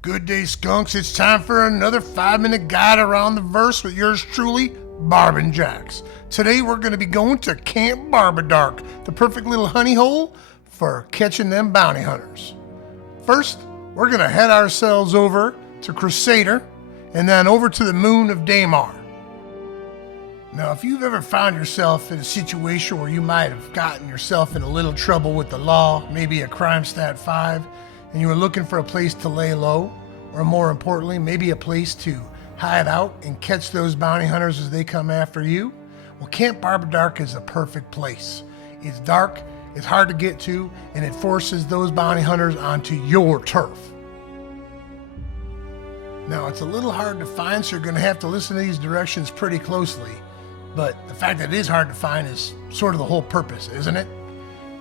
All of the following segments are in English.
Good day, skunks. It's time for another 5-minute guide around the verse with yours truly, Barbin Jacks. Today we're going to be going to Camp Barbadark, the perfect little honey hole for catching them bounty hunters. First, we're going to head ourselves over to Crusader and then over to the moon of Damar. Now, if you've ever found yourself in a situation where you might have gotten yourself in a little trouble with the law, maybe a Crimestat 5, and you were looking for a place to lay low, or more importantly, maybe a place to hide out and catch those bounty hunters as they come after you, well, Camp Barbadark is a perfect place. It's dark, it's hard to get to, and it forces those bounty hunters onto your turf. Now, it's a little hard to find, so you're going to have to listen to these directions pretty closely. But the fact that it is hard to find is sort of the whole purpose, isn't it?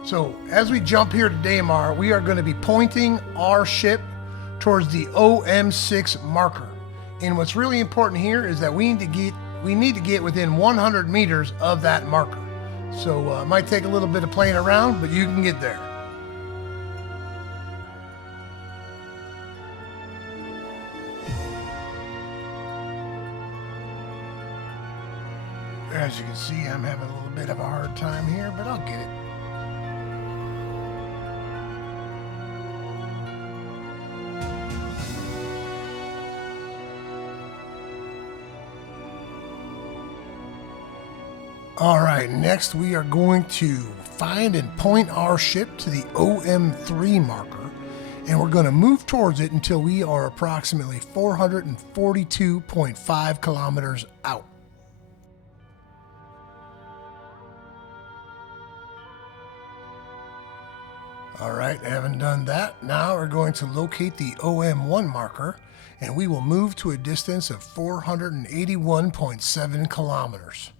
So as we jump here to Damar, we are going to be pointing our ship towards the OM6 marker. And what's really important here is that we need to get within 100 meters of that marker. So it might take a little bit of playing around, but you can get there. As you can see, I'm having a little bit of a hard time here, but I'll get it. All right, next we are going to find and point our ship to the OM3 marker, and we're going to move towards it until we are approximately 442.5 kilometers out. All right, having done that, now we're going to locate the OM1 marker, and we will move to a distance of 481.7 kilometers.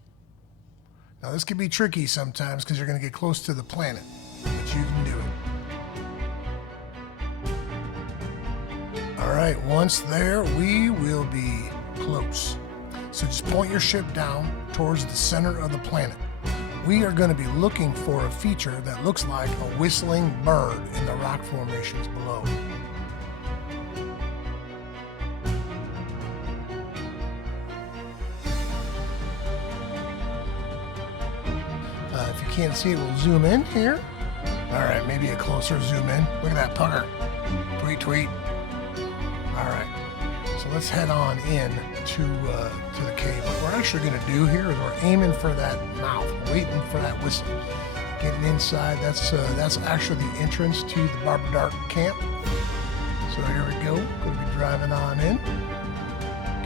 Now, this can be tricky sometimes because you're going to get close to the planet, but you can do it. All right, once there, we will be close. So just point your ship down towards the center of the planet. We are going to be looking for a feature that looks like a whistling bird in the rock formations below. If you can't see it, we'll zoom in here. All right, maybe a closer zoom in. Look at that pucker. Tweet, tweet. All right, so let's head on in to the cave. What we're actually going to do here is we're aiming for that mouth, waiting for that whistle. Getting inside, that's actually the entrance to the Barbadark camp. So here we go. Going to be driving on in.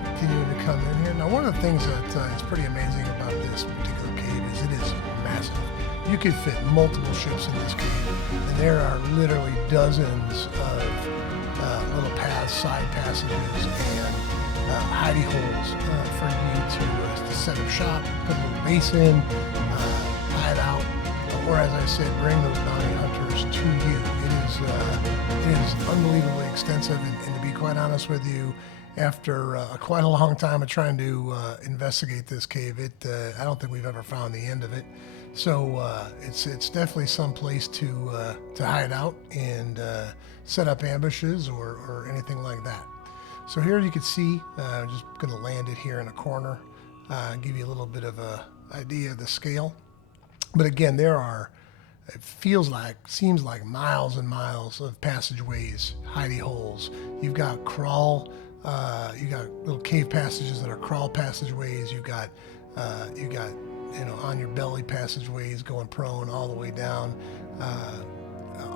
Continuing to come in here. Now, one of the things that is pretty amazing about this particular cave is it is massive. You could fit multiple ships in this cave, and there are literally dozens of little paths, side passages, and hidey holes for you to set up shop, put a little base in, hide out, or as I said, bring those bounty hunters to you. It is unbelievably extensive, and to be quite honest with you, after quite a long time of trying to investigate this cave, I don't think we've ever found the end of it. So it's definitely some place to hide out and set up ambushes or anything like that. So here you can see, I'm just going to land it here in a corner, give you a little bit of a idea of the scale. But again, it seems like miles and miles of passageways, hidey holes. You've got you got little cave passages that are crawl passageways. You got on your belly passageways going prone all the way down,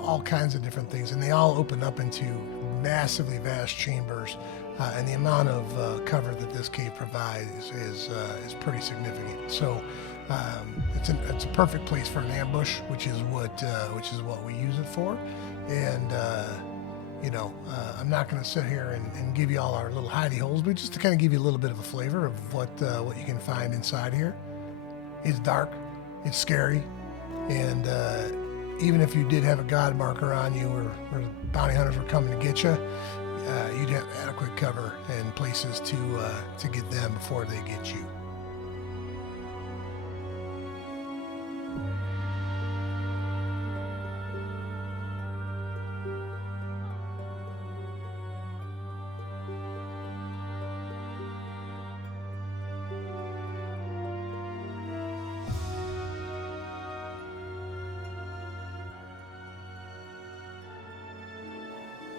all kinds of different things, and they all open up into massively vast chambers. And the amount of cover that this cave provides is pretty significant. So it's a perfect place for an ambush, which is what we use it for. And I'm not going to sit here and give you all our little hidey holes, but just to kind of give you a little bit of a flavor of what you can find inside here. It's dark, it's scary, and even if you did have a god marker on you or the bounty hunters were coming to get you, you'd have adequate cover and places to get them before they get you.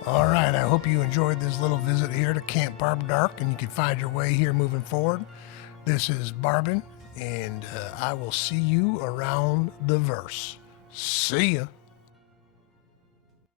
All right, I hope you enjoyed this little visit here to Camp Barbadark, and you can find your way here moving forward. This is Barbin, and I will see you around the verse. See ya.